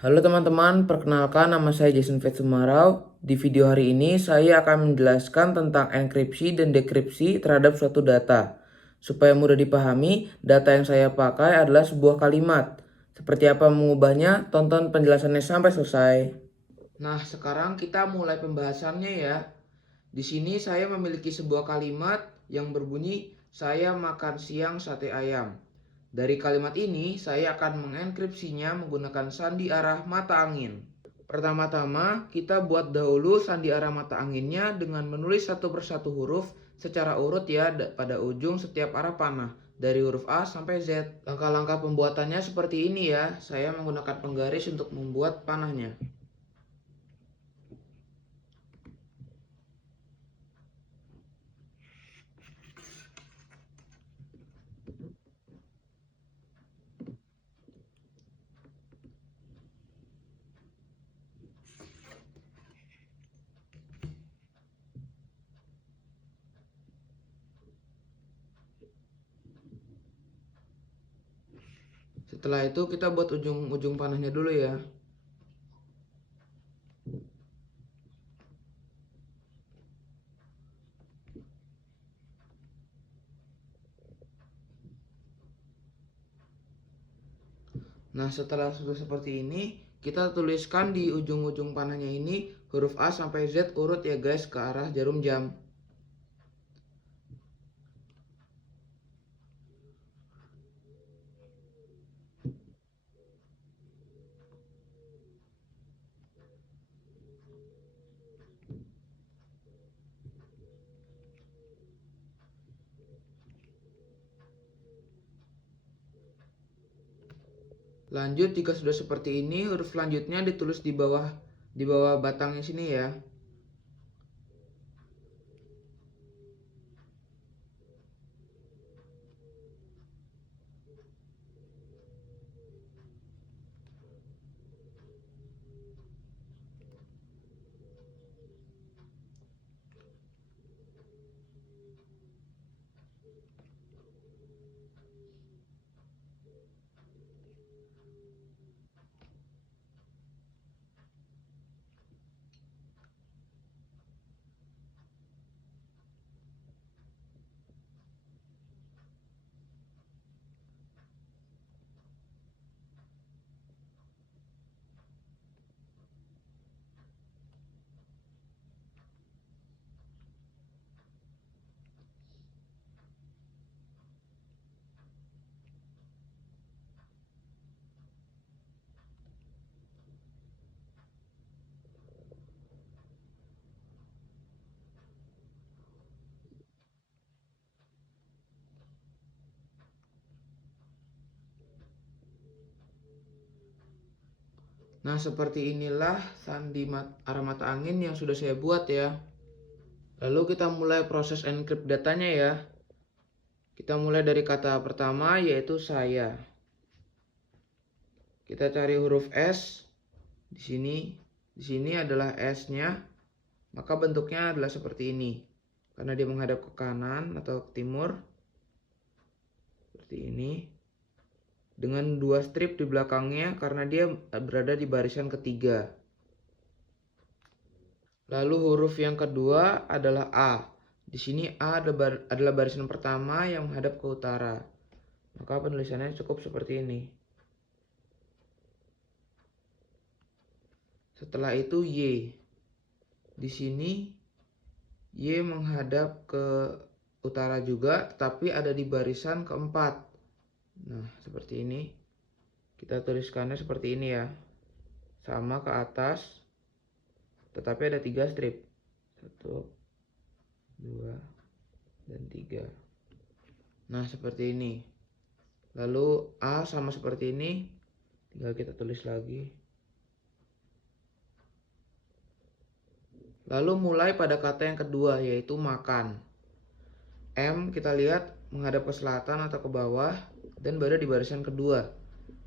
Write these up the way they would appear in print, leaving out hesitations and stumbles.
Halo teman-teman, perkenalkan nama saya Jason Sumarau. Di video hari ini saya akan menjelaskan tentang enkripsi dan dekripsi terhadap suatu data. Supaya mudah dipahami, data yang saya pakai adalah sebuah kalimat. Seperti apa mengubahnya? Tonton penjelasannya sampai selesai. Nah, sekarang kita mulai pembahasannya ya. Di sini saya memiliki sebuah kalimat yang berbunyi, saya makan siang sate ayam. Dari kalimat ini, saya akan mengenkripsinya menggunakan sandi arah mata angin. Pertama-tama, kita buat dahulu sandi arah mata anginnya dengan menulis satu persatu huruf secara urut ya pada ujung setiap arah panah. Dari huruf A sampai Z. Langkah-langkah pembuatannya seperti ini ya. Saya menggunakan penggaris untuk membuat panahnya. Setelah itu kita buat ujung-ujung panahnya dulu ya. Nah, setelah sudah seperti ini, kita tuliskan di ujung-ujung panahnya ini huruf A sampai Z urut ya guys ke arah jarum jam. Lanjut, jika sudah seperti ini, huruf selanjutnya ditulis di bawah batangnya sini ya. Nah, seperti inilah sandi arah mata angin yang sudah saya buat ya. Lalu kita mulai proses encrypt datanya ya. Kita mulai dari kata pertama yaitu saya. Kita cari huruf S di sini. Di sini adalah S-nya. Maka bentuknya adalah seperti ini. Karena dia menghadap ke kanan atau ke timur. Seperti ini. Dengan dua strip di belakangnya karena dia berada di barisan ketiga. Lalu huruf yang kedua adalah A. Di sini A adalah barisan pertama yang menghadap ke utara. Maka penulisannya cukup seperti ini. Setelah itu Y. Di sini Y menghadap ke utara juga, tetapi ada di barisan keempat. Nah, seperti ini. Kita tuliskannya seperti ini ya. Sama ke atas, tetapi ada 3 strip. 1, 2, dan 3. Nah, seperti ini. Lalu A sama seperti ini. Tinggal kita tulis lagi. Lalu mulai pada kata yang kedua, yaitu makan. M kita lihat menghadap ke selatan atau ke bawah dan berada di barisan kedua.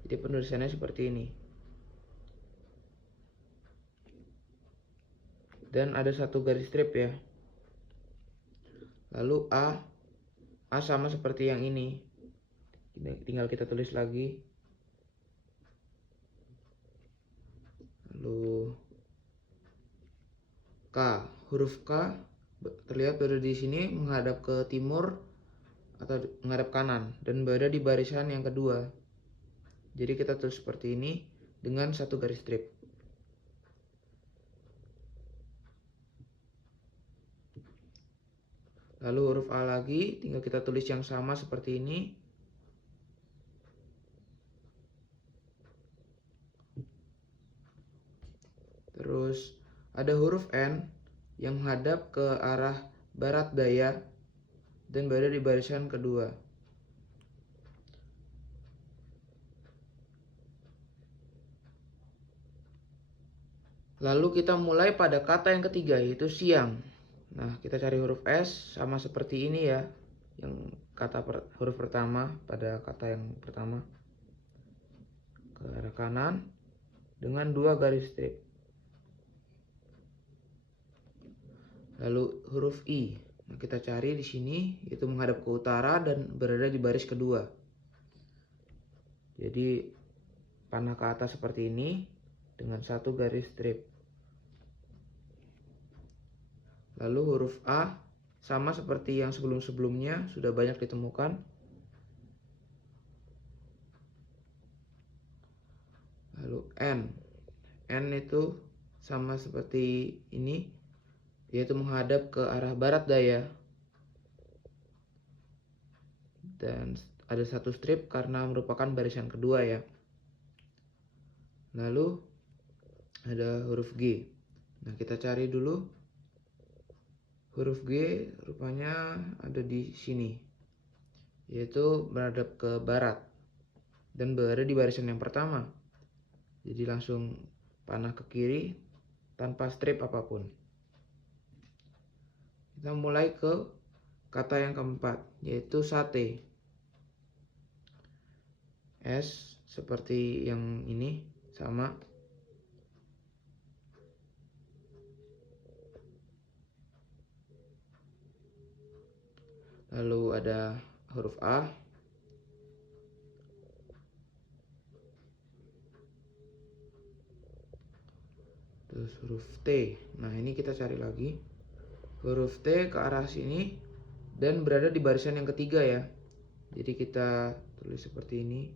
Jadi penulisannya seperti ini. Dan ada satu garis strip ya. Lalu A sama seperti yang ini. Tinggal kita tulis lagi. K. Huruf K terlihat berada di sini menghadap ke timur atau menghadap kanan dan berada di barisan yang kedua. Jadi kita tulis seperti ini dengan satu garis strip. Lalu huruf A lagi, tinggal kita tulis yang sama seperti ini. Terus ada huruf N yang menghadap ke arah barat daya dan berada di barisan kedua. Lalu kita mulai pada kata yang ketiga, yaitu siang. Nah, kita cari huruf S sama seperti ini ya. Yang huruf pertama pada kata yang pertama. Ke arah kanan dengan dua garis strip. Lalu huruf I. Nah, kita cari di sini, yaitu menghadap ke utara dan berada di baris kedua. Jadi, panah ke atas seperti ini dengan satu garis strip. Lalu huruf A sama seperti yang sebelum-sebelumnya sudah banyak ditemukan. Lalu N itu sama seperti ini, yaitu menghadap ke arah barat daya. Dan ada satu strip karena merupakan barisan kedua ya. Lalu ada huruf G. Nah, kita cari dulu. Huruf G rupanya ada di sini, yaitu menghadap ke barat dan berada di barisan yang pertama. Jadi langsung panah ke kiri tanpa strip apapun. Kita mulai ke kata yang keempat, yaitu sate. S seperti yang ini sama. Lalu ada huruf A. Terus huruf T. Nah, ini kita cari lagi. Huruf T ke arah sini dan berada di barisan yang ketiga ya. Jadi kita tulis seperti ini.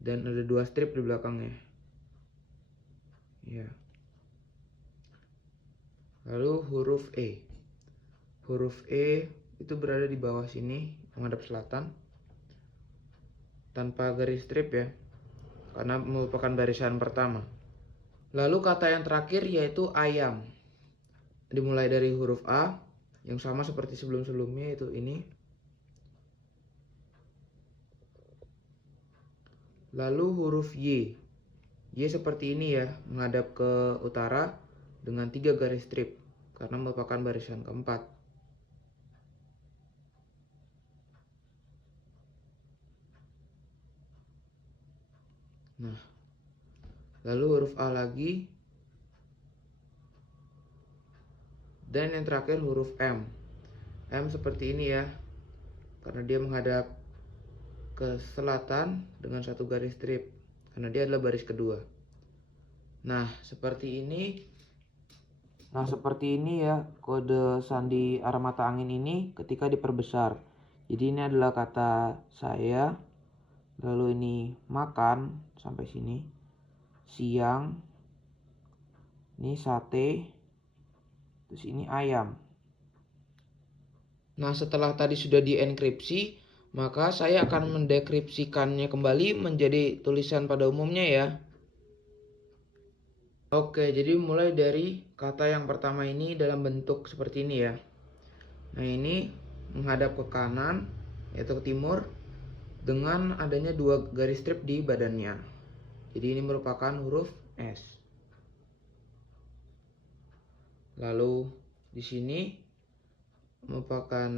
Dan ada dua strip di belakangnya. Ya. Lalu huruf E. Huruf E itu berada di bawah sini, menghadap selatan. Tanpa garis strip ya, karena merupakan barisan pertama. Lalu kata yang terakhir yaitu ayam. Dimulai dari huruf A, yang sama seperti sebelum-sebelumnya, itu ini. Lalu huruf Y. Y seperti ini ya, menghadap ke utara dengan 3 garis strip, karena merupakan barisan keempat. Nah, lalu huruf A lagi. Dan yang terakhir huruf M. M seperti ini ya, karena dia menghadap ke selatan dengan satu garis strip, karena dia adalah baris kedua. Nah, seperti ini ya kode sandi arah mata angin ini ketika diperbesar. Jadi ini adalah kata saya, lalu ini makan sampai sini, siang, ini sate, terus ini ayam. Nah, setelah tadi sudah dienkripsi, maka saya akan mendekripsikannya kembali menjadi tulisan pada umumnya ya. Oke, jadi mulai dari kata yang pertama ini dalam bentuk seperti ini ya. Nah, ini menghadap ke kanan, yaitu ke timur, dengan adanya 2 garis strip di badannya. Jadi ini merupakan huruf S. Lalu di sini merupakan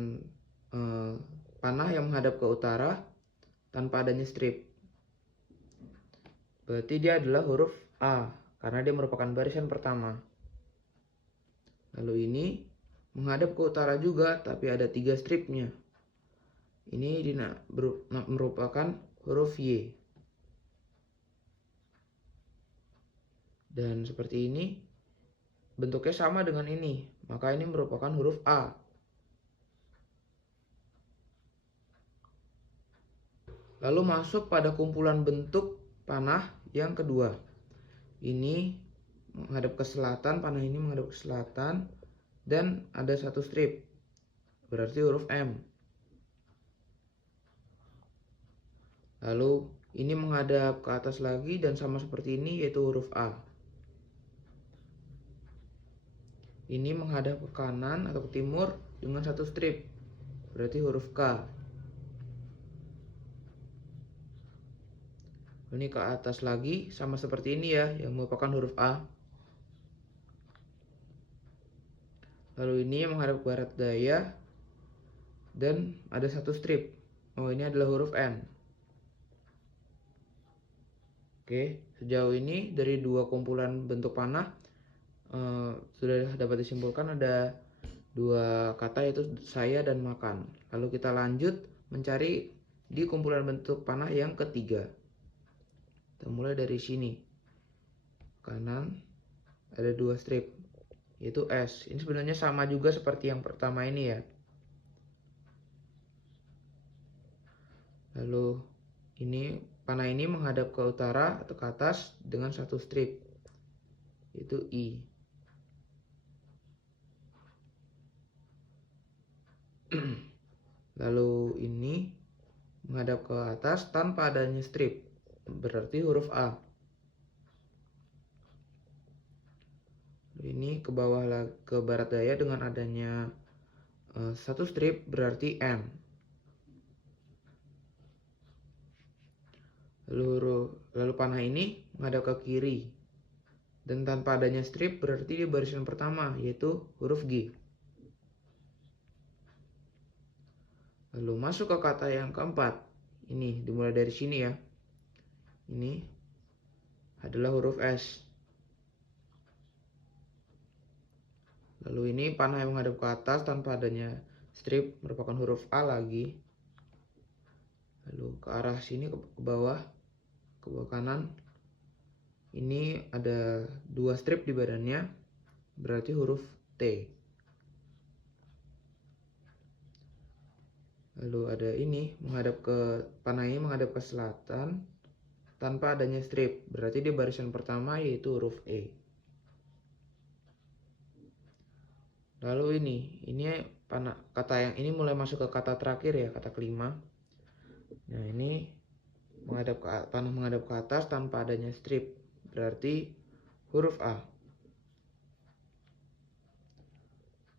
panah yang menghadap ke utara tanpa adanya strip. Berarti dia adalah huruf A, karena dia merupakan barisan pertama. Lalu ini menghadap ke utara juga, tapi ada 3 stripnya. Ini merupakan huruf Y. Dan seperti ini, bentuknya sama dengan ini, maka ini merupakan huruf A. Lalu masuk pada kumpulan bentuk panah yang kedua. Ini menghadap ke selatan, panah ini menghadap ke selatan, dan ada satu strip, berarti huruf M. Lalu ini menghadap ke atas lagi dan sama seperti ini, yaitu huruf A. Ini menghadap ke kanan atau ke timur dengan satu strip, berarti huruf K. Ini ke atas lagi sama seperti ini ya, yang merupakan huruf A. Lalu ini yang menghadap ke barat daya dan ada satu strip. Oh, ini adalah huruf N. Oke, sejauh ini dari dua kumpulan bentuk panah sudah dapat disimpulkan ada dua kata, yaitu saya dan makan. Lalu kita lanjut mencari di kumpulan bentuk panah yang ketiga. Kita mulai dari sini. Kanan ada dua strip, yaitu S. Ini sebenarnya sama juga seperti yang pertama ini ya. Lalu ini panah ini menghadap ke utara atau ke atas dengan satu strip, yaitu I. Lalu ini menghadap ke atas tanpa adanya strip, berarti huruf A. Ini ke bawah ke barat daya dengan adanya satu strip, berarti M. Lalu panah ini menghadap ke kiri dan tanpa adanya strip, berarti di barisan pertama, yaitu huruf G. Lalu masuk ke kata yang keempat. Ini dimulai dari sini ya. Ini adalah huruf S. Lalu ini panah yang menghadap ke atas tanpa adanya strip, merupakan huruf A lagi. Lalu ke arah sini ke bawah kanan. Ini ada dua strip di badannya, berarti huruf T. Lalu ada ini panah ini menghadap ke selatan tanpa adanya strip, berarti di barisan pertama, yaitu huruf E. Lalu ini kata yang ini mulai masuk ke kata terakhir ya, kata kelima. Nah, ini panah menghadap ke atas tanpa adanya strip, berarti huruf A.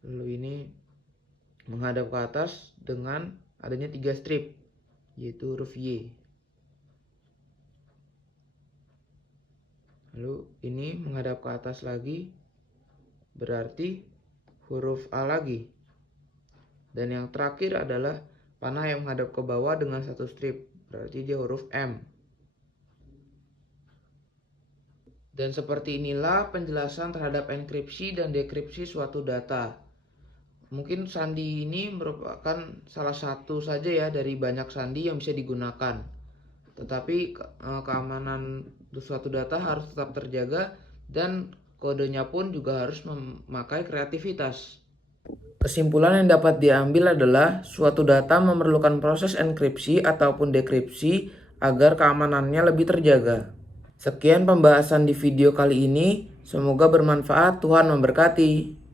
Lalu ini menghadap ke atas dengan adanya 3 strip, yaitu huruf Y. Lalu ini menghadap ke atas lagi, berarti huruf A lagi. Dan yang terakhir adalah panah yang menghadap ke bawah dengan satu strip, berarti dia huruf M. Dan seperti inilah penjelasan terhadap enkripsi dan dekripsi suatu data. Mungkin sandi ini merupakan salah satu saja ya dari banyak sandi yang bisa digunakan. Tetapi keamanan suatu data harus tetap terjaga dan kodenya pun juga harus memakai kreativitas. Kesimpulan yang dapat diambil adalah suatu data memerlukan proses enkripsi ataupun dekripsi agar keamanannya lebih terjaga. Sekian pembahasan di video kali ini, semoga bermanfaat. Tuhan memberkati.